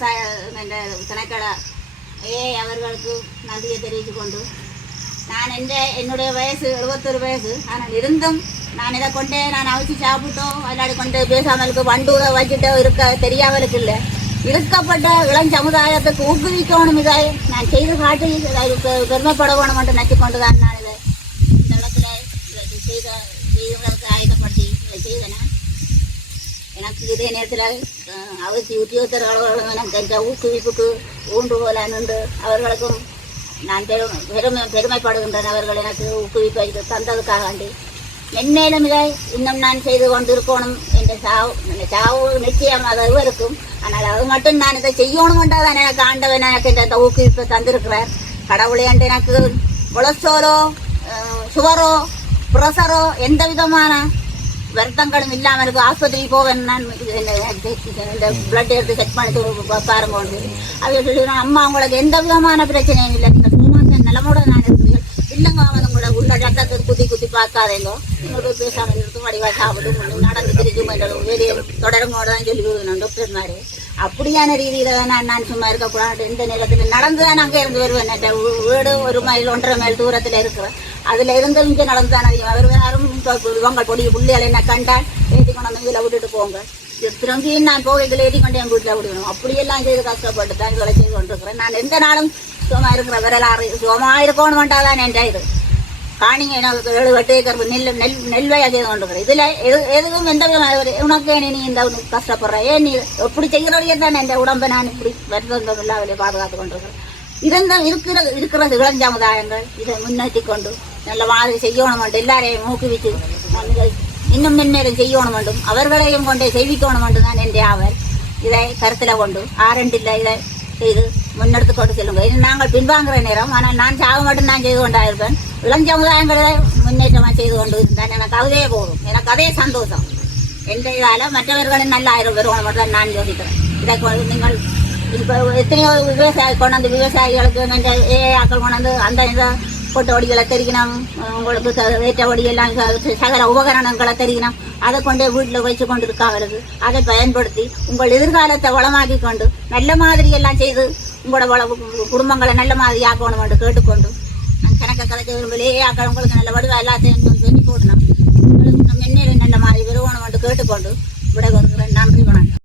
விவசாய திணைக்கள அவர்களுக்கு நன்றியை தெரிவித்து கொண்டு நான் என்னுடைய வயசு 71 வயசு. ஆனால் இருந்தும் நான் இதை கொண்டே நான் அவிச்சு சாப்பிட்டோ விளையாடி கொண்டு பேசாமலுக்கு வண்டூரை வச்சுட்டோ இருக்க தெரியாமலுக்கு இல்லை. இருக்கப்பட்ட இளம் சமுதாயத்துக்கு ஊக்குவிக்கணும். இதை நான் செய்து காட்டி பெருமைப்பட வேணும் என்று நினைச்சு கொண்டு தான் நான் இதை இந்த இடத்துல செய்தவர்களுக்கு ஆயுதப்படுத்தி இதை செய்தேன். எனக்கு இதே நேரத்தில் அவிச்சு உத்தியோகத்தர்களும் எனக்கு இந்த ஊக்குவிப்புக்கு ஊன்றுகோல நின்று அவர்களுக்கும் நான் பெருமைப்படுகின்றேன். அவர்கள் எனக்கு ஊக்குவிப்பை தந்ததுக்காக வேண்டி மென்மேலும் இதை இன்னும் நான் செய்து கொண்டு இருக்கணும் என்ற சாவு நிச்சயம் அது இருக்கும். ஆனால் அது மட்டும் நான் இதை செய்யணும் என்றால் எனக்கு ஆண்டவன் எனக்கு இந்த ஊக்குவிப்பை தந்திருக்கிறார். கடவுளே என்று எனக்கு கொலஸ்ட்ராலோ சுகரோ ப்ரெஷரோ எந்த விதமான வருத்தங்களும் இல்லாமல் இருக்கு. ஆஸ்பத்திரிக்கு போவேன் நான் இந்த பிளட் எடுத்து செக் பண்ணிட்டு பாருங்க வந்து அவங்க சொல்லிடுறோம், அம்மா உங்களுக்கு எந்த விதமான பிரச்சனையும் இல்லை, நீங்கள் சும்மா நிலமோட நான் இருக்கிறீர்கள், இல்லைங்க அவங்க உங்களோட உள்ள ரத்தத்தை குத்தி பார்க்காதேங்கோ, உங்களுக்கு பேசாமல் இருக்கும், வடிவா சாப்பிட்டு நடந்து திரிக்கும் வெளியே தொடருங்கோட தான் சொல்லி கொடுக்கணும் டாக்டர் மாதிரி. அப்படியான ரீதியில நான் சும்மா இருக்கக்கூடாது. இந்த நேரத்தில் நடந்து தான் அங்கே இருந்து வருவேன். வீடு 1 மைல் 1.5 மைல் தூரத்தில் இருக்கிறேன். அதுல இருந்து இங்கே நடந்து தான் அதிகம். அவர் யாரும் இவங்க பொடிய புள்ளிகளை என்ன கண்டால் ஏற்றி கொண்டு வந்து வீட்டில் விட்டுட்டு போங்க, திரும்பியும் நான் போகைகள் ஏற்றி கொண்டு என் வீட்டில் விடணும். அப்படியெல்லாம் செய்து கஷ்டப்பட்டு தான் இதை செய்து கொண்டிருக்கிறேன். நான் எந்த நாளும் சுகமா இருக்கிற வரலாறு சுகமா இருக்கணும்ட்டாதான் என் இது காணிங்க. எனக்கு 7-8 ஏக்கர் நெல்வையா செய்து கொண்டிருக்கிறேன். இதுல எதுவும் எந்த உனக்கு நீ இந்த கஷ்டப்படுற ஏன் நீ எப்படி செய்கிறோடைய தான் இந்த உடம்பை நான் இப்படி வருத்தம் இல்லாமலே பாதுகாத்து கொண்டிருக்கிறேன். இருக்கிற இளம் சமுதாயங்கள் இதை முன்னேற்றி கொண்டு நல்ல மாதிரி செய்யணும் வேண்டும். எல்லாரையும் ஊக்குவித்து இன்னும் மென்மேலும் செய்யணும் வேண்டும். அவர்களையும் கொண்டே செய்விக்கணும் வேண்டும் தான் என் ஆவல். இதை கருத்தில் கொண்டு ஆரண்டில் இதை செய்து முன்னெடுத்து கொண்டு செல்லுங்க. இது நாங்கள் பின்வாங்குற நேரம். ஆனால் நான் சாக மட்டும் நான் செய்து கொண்டாயிருப்பேன். இளம் சமுதாயங்களை முன்னேற்றமாக செய்து கொண்டு இருந்தால் எனக்கு அதே போதும். எனக்கு அதே சந்தோஷம். எந்த இதால் மற்றவர்களின் நல்ல 1000 பேர் மட்டும் நான் யோசிக்கிறேன். இதை நீங்கள் இப்போ எத்தனையோ விவசாயி கொண்டாந்து விவசாயிகளுக்கு ஆக்கள் கொண்டாந்து அந்த இதை பொட்டு வடிகளை தெரிக்கணும், உங்களுக்கு வேற்ற வடியெல்லாம் சகல உபகரணங்களை தெரிக்கணும். அதை கொண்டே வீட்டில் வச்சு கொண்டு இருக்காங்களுக்கு அதை பயன்படுத்தி உங்கள் எதிர்காலத்தை வளமாக்கி கொண்டு நல்ல மாதிரி எல்லாம் செய்து உங்களோட குடும்பங்களை நல்ல மாதிரி ஆக்கணும் என்று கேட்டுக்கொண்டு நான் கணக்க கதைக்க விரும்பலே ஆக்கள் உங்களுக்கு நல்ல வடிவா எல்லாத்தையும் சொல்லி போடணும். உங்களுக்கு மென்மேலும் நல்ல மாதிரி விரும்பணும் என்று கேட்டுக்கொண்டு விட வருகிறேன். நன்றி, வணக்கம்.